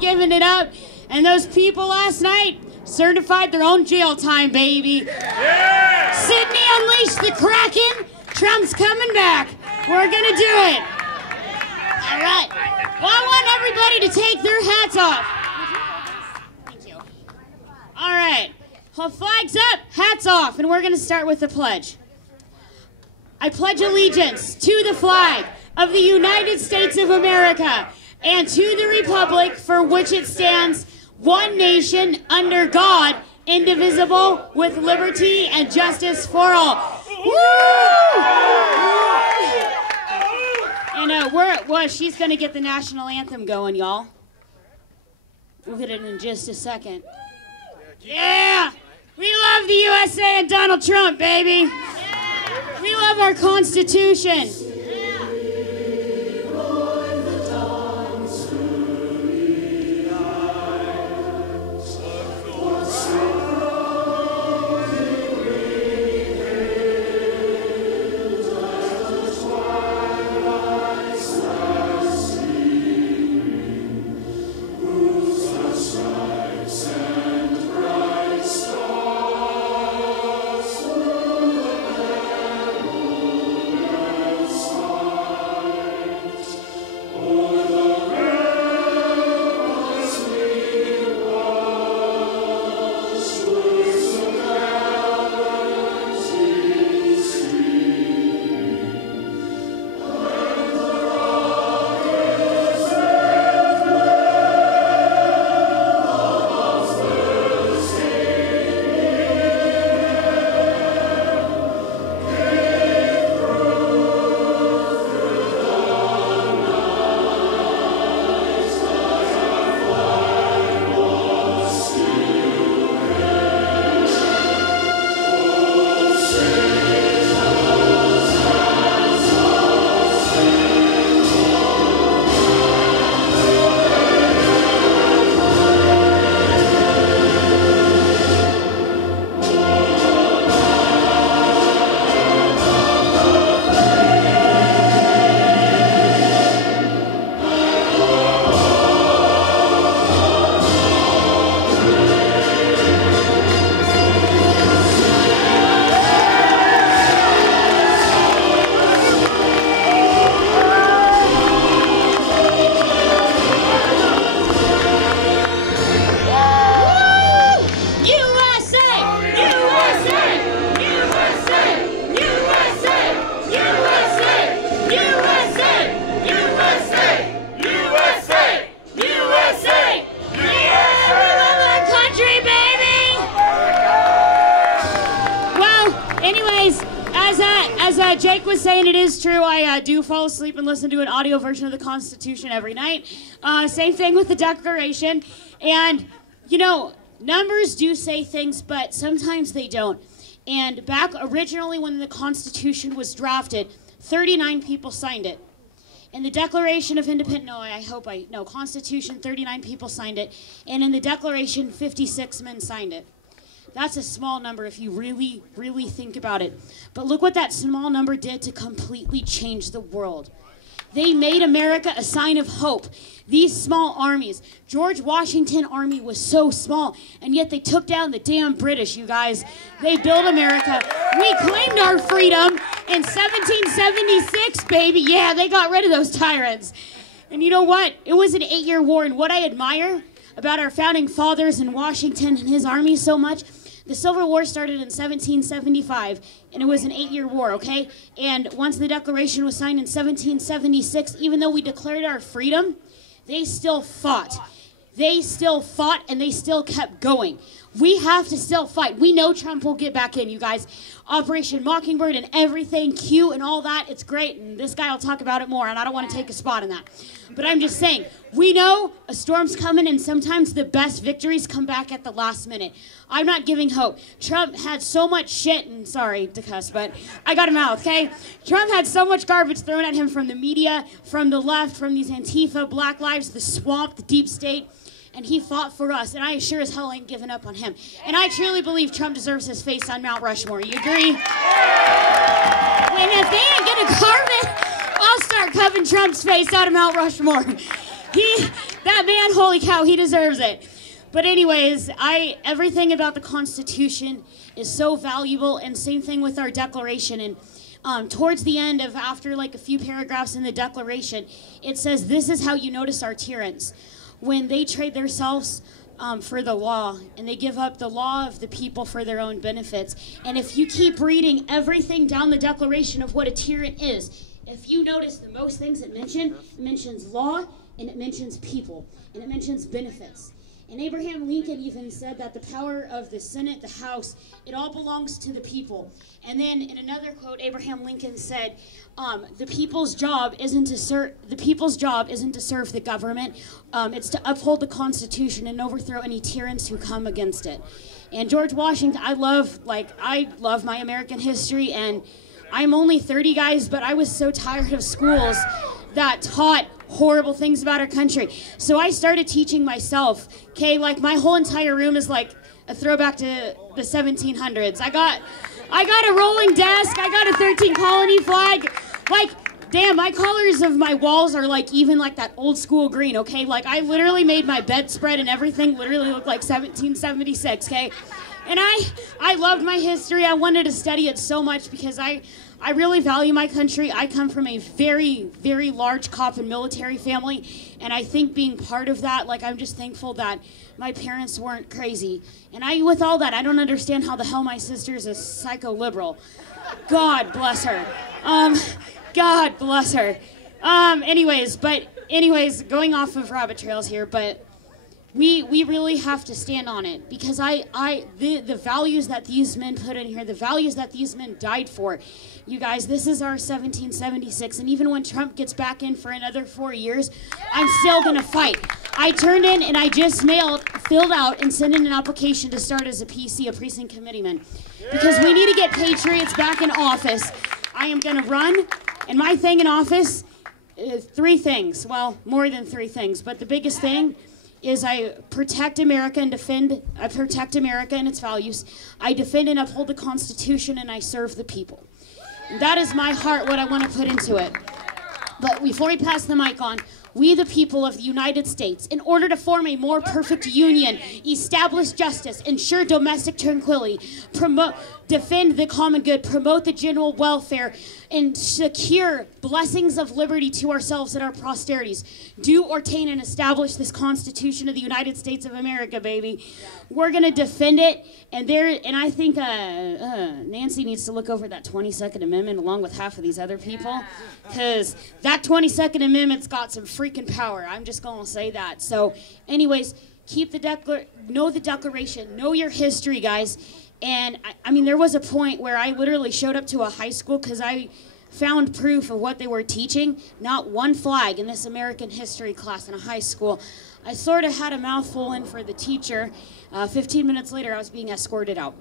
Giving it up, and those people last night certified their own jail time, baby. Yeah! Sydney unleashed the Kraken. Trump's coming back. We're gonna do it. All right. Well, I want everybody to take their hats off. Thank you. All right. Well, flags up, hats off, and we're gonna start with the pledge. I pledge allegiance to the flag of the United States of America and to the republic for which it stands, one nation, under God, indivisible, with liberty and justice for all. Woo! And she's going to get the national anthem going, y'all. We'll get it in just a second. Yeah! We love the USA and Donald Trump, baby. We love our Constitution. Jake was saying, it is true. I do fall asleep and listen to an audio version of the Constitution every night. Same thing with the Declaration. And, you know, numbers do say things, but sometimes they don't. And back originally when the Constitution was drafted, 39 people signed it. In the Declaration of Independence, Constitution, 39 people signed it. And in the Declaration, 56 men signed it. That's a small number if you really, really think about it. But look what that small number did to completely change the world. They made America a sign of hope. These small armies. George Washington's army was so small, and yet they took down the damn British, you guys. They built America. We claimed our freedom in 1776, baby. Yeah, they got rid of those tyrants. And you know what? It was an 8-year war, and what I admire about our founding fathers and Washington and his army so much, the Civil War started in 1775, and it was an 8-year war, okay? And once the Declaration was signed in 1776, even though we declared our freedom, they still fought. They still fought, and they still kept going. We have to still fight. We know Trump will get back in, you guys. Operation Mockingbird and everything, Q and all that, it's great, and this guy will talk about it more, and I don't want to take a spot in that. But I'm just saying, we know a storm's coming, and sometimes the best victories come back at the last minute. I'm not giving hope. Trump had so much shit, and sorry to cuss, but I got him out, okay? Trump had so much garbage thrown at him from the media, from the left, from these Antifa, Black Lives, the swamp, the deep state. and he fought for us, and I sure as hell ain't giving up on him. And I truly believe Trump deserves his face on Mount Rushmore. You agree? And if they ain't gonna carve it, I'll start carving Trump's face out of Mount Rushmore. That man, holy cow, he deserves it. But anyways, everything about the Constitution is so valuable, and same thing with our Declaration. And towards the end of, after like a few paragraphs in the Declaration, it says, this is how you notice our tyrants. When they trade themselves for the law, and they give up the law of the people for their own benefits. And if you keep reading everything down the Declaration of what a tyrant is, if you notice the most things it mentions law, and it mentions people, and it mentions benefits. And Abraham Lincoln even said that the power of the Senate, the House, it all belongs to the people. And then in another quote, Abraham Lincoln said, the people's job isn't to serve the government. It's to uphold the Constitution and overthrow any tyrants who come against it. And George Washington, I love my American history, and I'm only 30, guys, but I was so tired of schools that taught horrible things about our country. So I started teaching myself. Okay, like my whole entire room is like a throwback to the 1700s. I got a rolling desk. I got a 13 colony flag. Like, damn, my colors of my walls are like even like that old school green. Okay, like I literally made my bedspread and everything literally look like 1776. Okay, and I loved my history. I wanted to study it so much because I really value my country. I come from a very, very large cop and military family, and I think being part of that, like, I'm just thankful that my parents weren't crazy. And with all that, I don't understand how the hell my sister's a psycho-liberal. God bless her. God bless her. Anyways, going off of rabbit trails here, but we really have to stand on it, because the values that these men put in here, the values that these men died for, you guys, this is our 1776, and even when Trump gets back in for another 4 years, I'm still gonna fight. I turned in and I just filled out and sent in an application to start as a PC, a precinct committeeman, because we need to get patriots back in office. I am gonna run, and my thing in office is 3 things, well, more than 3 things, but the biggest thing is I protect America and I protect America and its values. I defend and uphold the Constitution, and I serve the people. And that is my heart, what I want to put into it. But before we pass the mic on, we the people of the United States, in order to form a more perfect union, establish justice, ensure domestic tranquility, defend the common good, promote the general welfare, and secure blessings of liberty to ourselves and our posterities, do ordain and establish this Constitution of the United States of America, baby. We're going to defend it, and I think Nancy needs to look over that 22nd Amendment along with half of these other people, because that 22nd Amendment's got some freaking power. I'm just going to say that. So anyways, know the Declaration, know your history, guys. And I mean, there was a point where I literally showed up to a high school because I found proof of what they were teaching. Not one flag in this American history class in a high school. I sort of had a mouthful in for the teacher. 15 minutes later, I was being escorted out.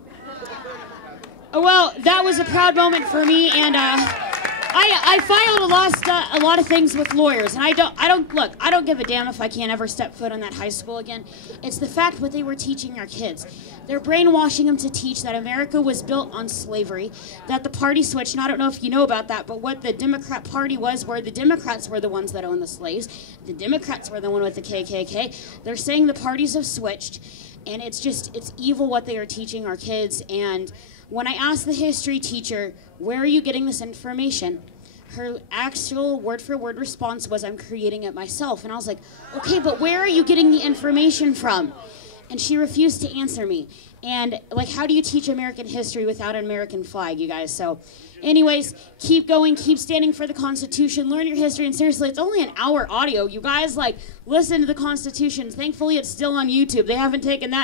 Oh, well, that was a proud moment for me, and I filed a lot of things with lawyers, and I don't give a damn if I can't ever step foot on that high school again. It's the fact what they were teaching our kids. They're brainwashing them to teach that America was built on slavery, that the party switched, and I don't know if you know about that, but what the Democrat Party was, where the Democrats were the ones that owned the slaves, the Democrats were the one with the KKK. They're saying the parties have switched, and it's evil what they are teaching our kids. And when I asked the history teacher, where are you getting this information? Her actual word-for-word response was, I'm creating it myself. And I was like, okay, but where are you getting the information from? And she refused to answer me. And, like, how do you teach American history without an American flag, you guys? So, anyways, keep going, keep standing for the Constitution, learn your history, and seriously, it's only an hour audio. You guys, like, listen to the Constitution. Thankfully, it's still on YouTube. They haven't taken that